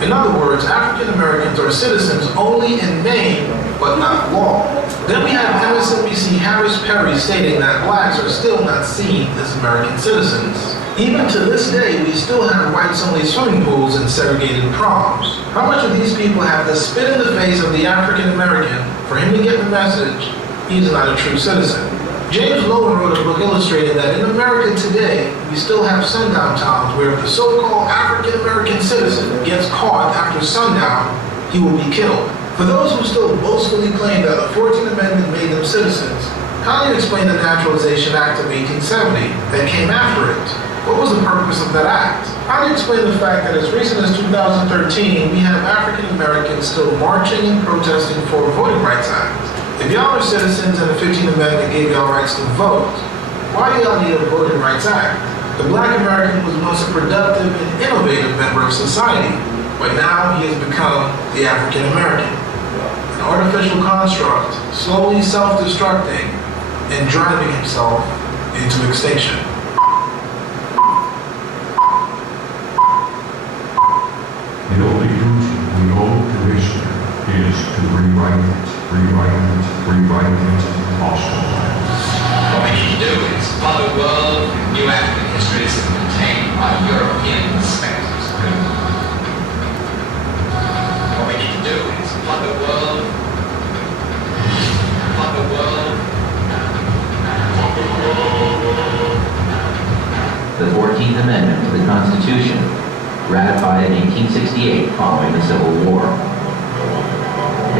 In other words, African Americans are citizens only in name, but not law. Then we have MSNBC Harris Perry stating that blacks are still not seen as American citizens. Even to this day, we still have whites-only swimming pools and segregated proms. How much of these people have to spit in the face of the African American for him to get the message he's not a true citizen? James Lowen wrote a book illustrating that in America today, we still have sundown towns where if the so-called African-American citizen gets caught after sundown, he will be killed. For those who still boastfully claim that the 14th Amendment made them citizens, how do you explain the Naturalization Act of 1870 that came after it? What was the purpose of that act? How do you explain the fact that as recent as 2013, we have African-Americans still marching and protesting for a Voting Rights Act? If y'all are citizens and the 15th Amendment gave y'all rights to vote, why do y'all need a Voting Rights Act? The black American was once a productive and innovative member of society, but now he has become the African American, an artificial construct, slowly self-destructing and driving himself into extinction. The only duty we owe to history is to rewrite it also. What we need to do is flood the world with new African histories contained by European perspectives. What we need to do is flood the world. The 14th Amendment to the Constitution, ratified in 1868 following the Civil War.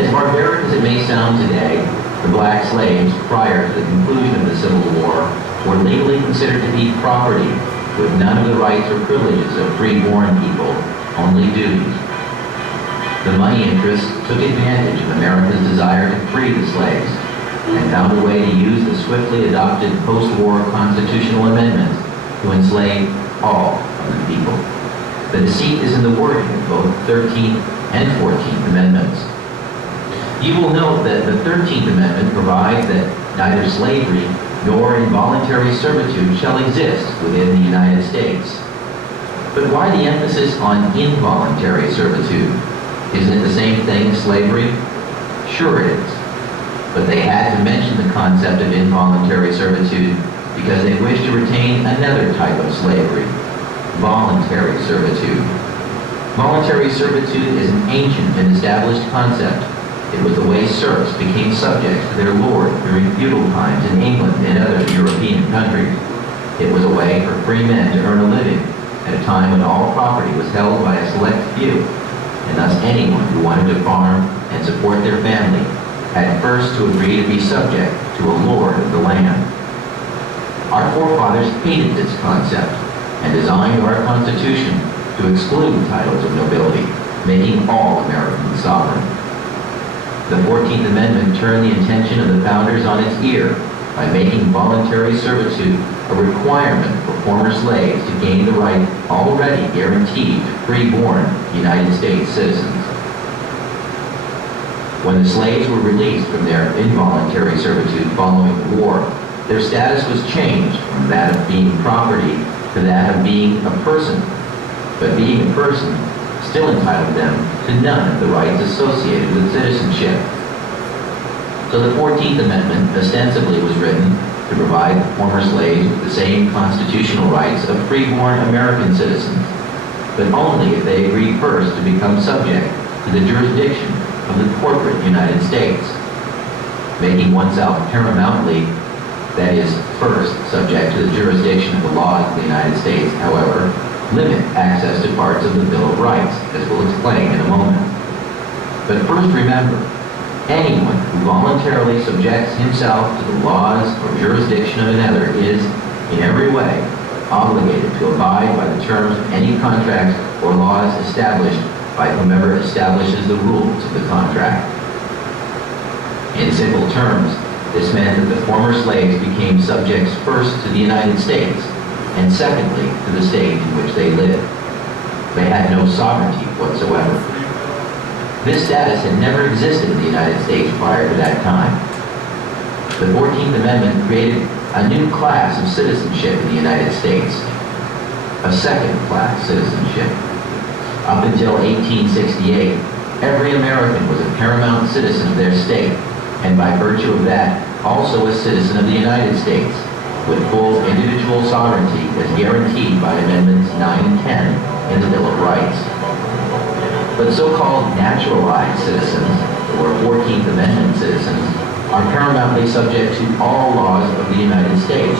As barbaric as it may sound today, the black slaves prior to the conclusion of the Civil War were legally considered to be property with none of the rights or privileges of free-born people, only duties. The money interests took advantage of America's desire to free the slaves and found a way to use the swiftly adopted post-war constitutional amendment to enslave all of the people. The deceit is in the wording of both 13th and 14th Amendments. You will note that the 13th Amendment provides that neither slavery nor involuntary servitude shall exist within the United States. But why the emphasis on involuntary servitude? Isn't it the same thing as slavery? Sure it is. But they had to mention the concept of involuntary servitude because they wished to retain another type of slavery, voluntary servitude. Voluntary servitude is an ancient and established concept. It was the way serfs became subject to their lord during feudal times in England and other European countries. It was a way for free men to earn a living at a time when all property was held by a select few, and thus anyone who wanted to farm and support their family had first to agree to be subject to a lord of the land. Our forefathers hated this concept and designed our Constitution to exclude titles of nobility, making all Americans sovereign. The 14th Amendment turned the intention of the founders on its ear by making voluntary servitude a requirement for former slaves to gain the right already guaranteed to free-born United States citizens. When the slaves were released from their involuntary servitude following the war, their status was changed from that of being property to that of being a person. But being a person still entitled them to none of the rights associated with citizenship. So the 14th Amendment ostensibly was written to provide former slaves with the same constitutional rights of free-born American citizens, but only if they agreed first to become subject to the jurisdiction of the corporate United States. Making oneself paramountly, that is, first subject to the jurisdiction of the laws of the United States, however, limit access to parts of the Bill of Rights, as we'll explain in a moment. But first remember, anyone who voluntarily subjects himself to the laws or jurisdiction of another is, in every way, obligated to abide by the terms of any contracts or laws established by whomever establishes the rules of the contract. In simple terms, this meant that the former slaves became subjects first to the United States, and secondly to the state in which they lived. They had no sovereignty whatsoever. This status had never existed in the United States prior to that time. The 14th Amendment created a new class of citizenship in the United States, a second-class citizenship. Up until 1868, every American was a paramount citizen of their state, and by virtue of that, also a citizen of the United States, with full individual sovereignty as guaranteed by Amendments 9 and 10 in the Bill of Rights. But so-called naturalized citizens, or 14th Amendment citizens, are paramountly subject to all laws of the United States,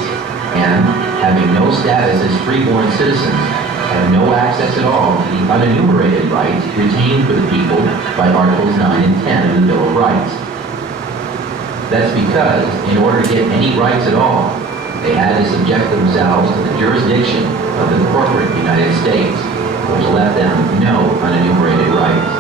and, having no status as freeborn citizens, have no access at all to the unenumerated rights retained for the people by Articles 9 and 10 of the Bill of Rights. That's because, in order to get any rights at all, they had to subject themselves to the jurisdiction of the corporate United States, which left them no unenumerated rights.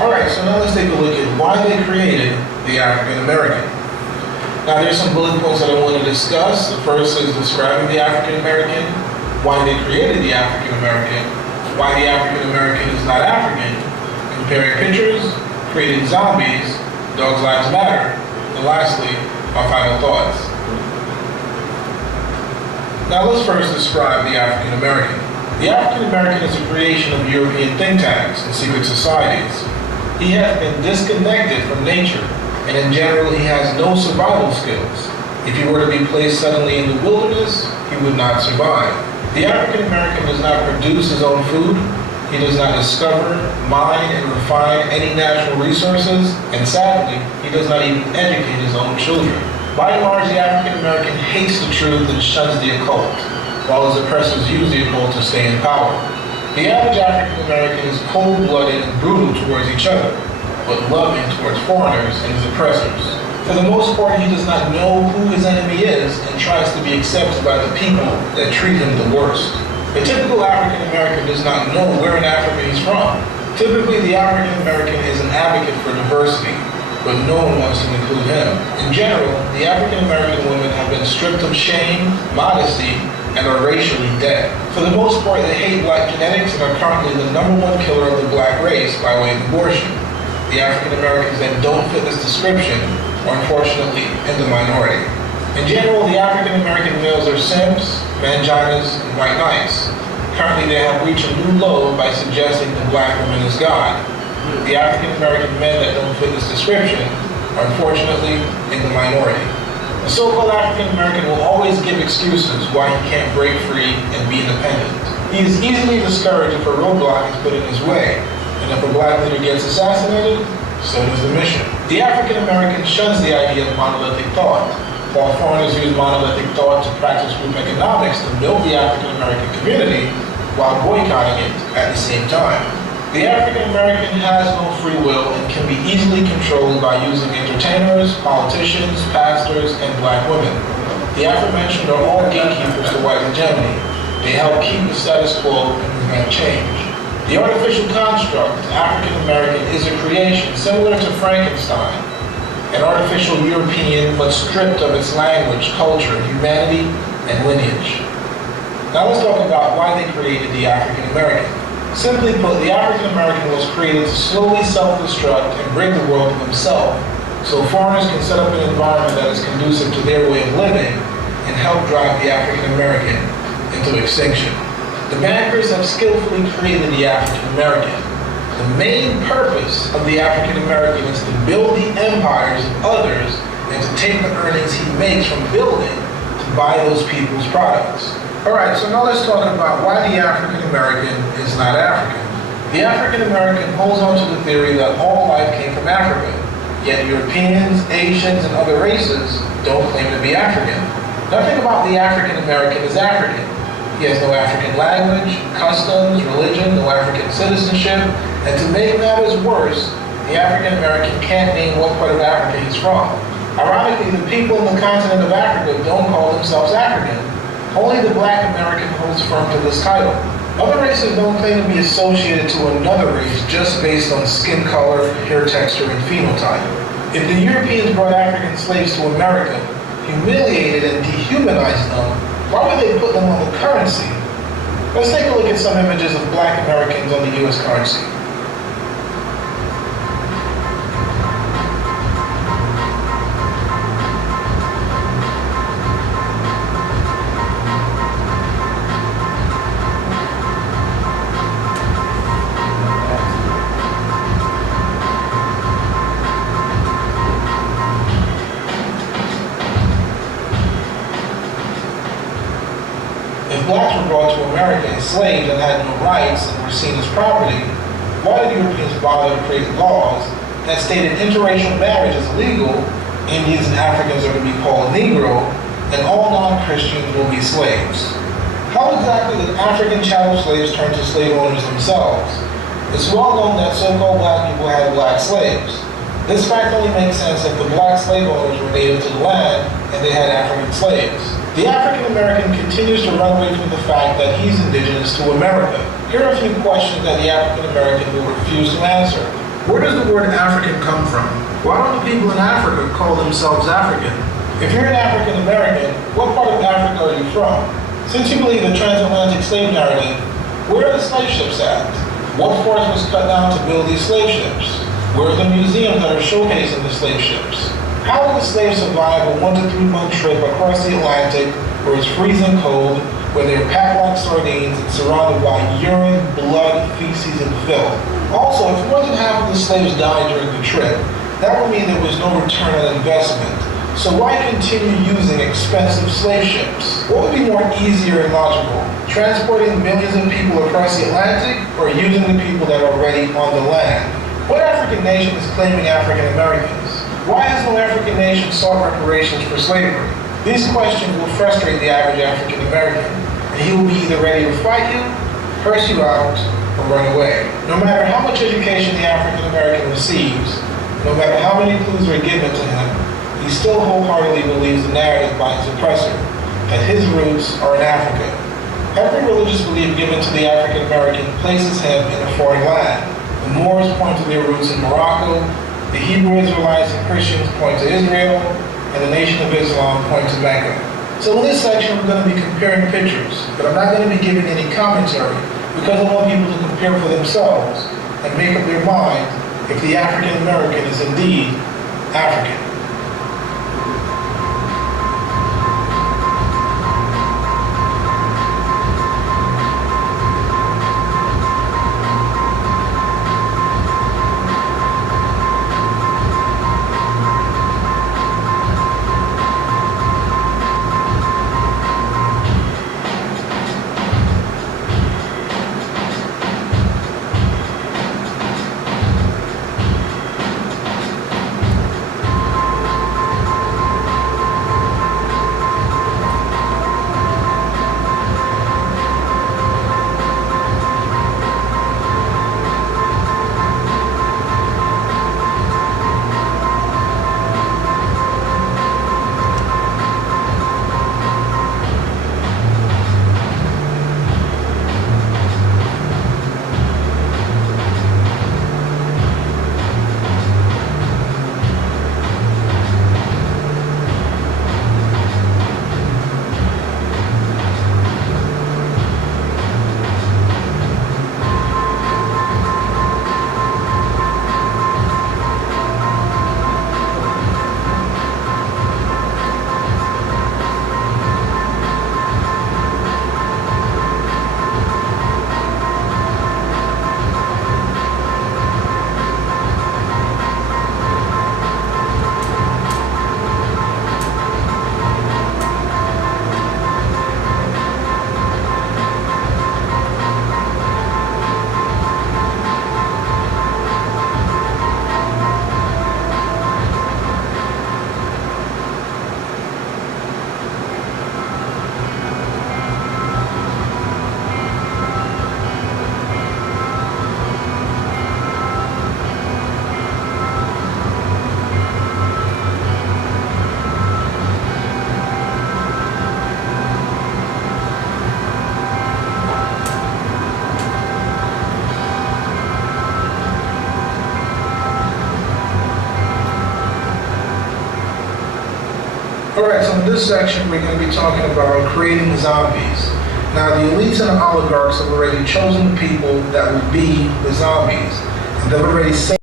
Alright, so now let's take a look at why they created the African American. Now there's some bullet points that I want to discuss. The first is describing the African American, why they created the African American, why the African American is not African, comparing pictures, creating zombies, Dogs Lives Matter, and lastly, my final thoughts. Now let's first describe the African American. The African American is a creation of European think tanks and secret societies. He has been disconnected from nature, and in general he has no survival skills. If he were to be placed suddenly in the wilderness, he would not survive. The African American does not produce his own food. He does not discover, mine, and refine any natural resources, and sadly, he does not even educate his own children. By and large, the African American hates the truth and shuns the occult, while his oppressors use the occult to stay in power. The average African American is cold-blooded and brutal towards each other, but loving towards foreigners and his oppressors. For the most part, he does not know who his enemy is and tries to be accepted by the people that treat him the worst. The typical African American does not know where in Africa he's from. Typically, the African American is an advocate for diversity, but no one wants to include him. In general, the African American women have been stripped of shame, modesty, and are racially dead. For the most part, they hate black genetics and are currently the #1 killer of the black race by way of abortion. The African Americans that don't fit this description are unfortunately in the minority. In general, the African American males are simps, manginas, and white knights. Currently, they have reached a new low by suggesting the black woman is God. The African American men that don't fit this description are unfortunately in the minority. The so-called African American will always give excuses why he can't break free and be independent. He is easily discouraged if a roadblock is put in his way, and if a black leader gets assassinated, so does the mission. The African American shuns the idea of monolithic thought, while foreigners use monolithic thought to practice group economics to build the African American community while boycotting it at the same time. The African American has no free will and can be easily controlled by using entertainers, politicians, pastors, and black women. The aforementioned are all gatekeepers to white hegemony. They help keep the status quo and prevent change. The artificial construct, African American, is a creation similar to Frankenstein, an artificial European but stripped of its language, culture, humanity, and lineage. Now let's talk about why they created the African American. Simply put, the African American was created to slowly self-destruct and rid the world of himself, so foreigners can set up an environment that is conducive to their way of living and help drive the African American into extinction. The bankers have skillfully created the African American. The main purpose of the African American is to build the empires of others and to take the earnings he makes from building to buy those people's products. Alright, so now let's talk about why the African American is not African. The African American holds on to the theory that all life came from Africa, yet Europeans, Asians, and other races don't claim to be African. Nothing about the African American is African. He has no African language, customs, religion, no African citizenship, and to make matters worse, the African American can't name what part of Africa he's from. Ironically, the people in the continent of Africa don't call themselves African. Only the black American holds firm to this title. Other races don't claim to be associated to another race just based on skin color, hair texture, and phenotype. If the Europeans brought African slaves to America, humiliated and dehumanized them, why would they put them on the currency? Let's take a look at some images of black Americans on the U.S. currency. If blacks were brought to America enslaved and had no rights and were seen as property, why did Europeans bother to create laws that stated interracial marriage is illegal, Indians and Africans are to be called Negro, and all non-Christians will be slaves? How exactly did African chattel slaves turn to slave owners themselves? It's well known that so-called black people had black slaves. This fact only makes sense if the black slave owners were native to the land and they had African slaves. The African American continues to run away from the fact that he's indigenous to America. Here are a few questions that the African American will refuse to answer. Where does the word African come from? Why don't the people in Africa call themselves African? If you're an African American, what part of Africa are you from? Since you believe the transatlantic slave narrative, where are the slave ships at? What forest was cut down to build these slave ships? Where are the museums that are showcasing the slave ships? How will the slaves survive a 1 to 3 month trip across the Atlantic where it's freezing cold, where they're packed like sardines and surrounded by urine, blood, feces, and filth? Also, if more than half of the slaves died during the trip, that would mean there was no return on investment. So why continue using expensive slave ships? What would be more easier and logical? Transporting millions of people across the Atlantic or using the people that are already on the land? What African nation is claiming African Americans? Why has no African nation sought reparations for slavery? These questions will frustrate the average African American, and he will be either ready to fight you, curse you out, or run away. No matter how much education the African American receives, no matter how many clues are given to him, he still wholeheartedly believes the narrative by his oppressor, that his roots are in Africa. Every religious belief given to the African American places him in a foreign land. The Moors point to their roots in Morocco, the Hebrew Israelites and Christians point to Israel, and the Nation of Islam point to Mecca. So in this section, we're going to be comparing pictures, but I'm not going to be giving any commentary because I want people to compare for themselves and make up their mind if the African American is indeed African. Alright, so in this section we're going to be talking about creating zombies. Now, the elites and the oligarchs have already chosen the people that will be the zombies. And they've already said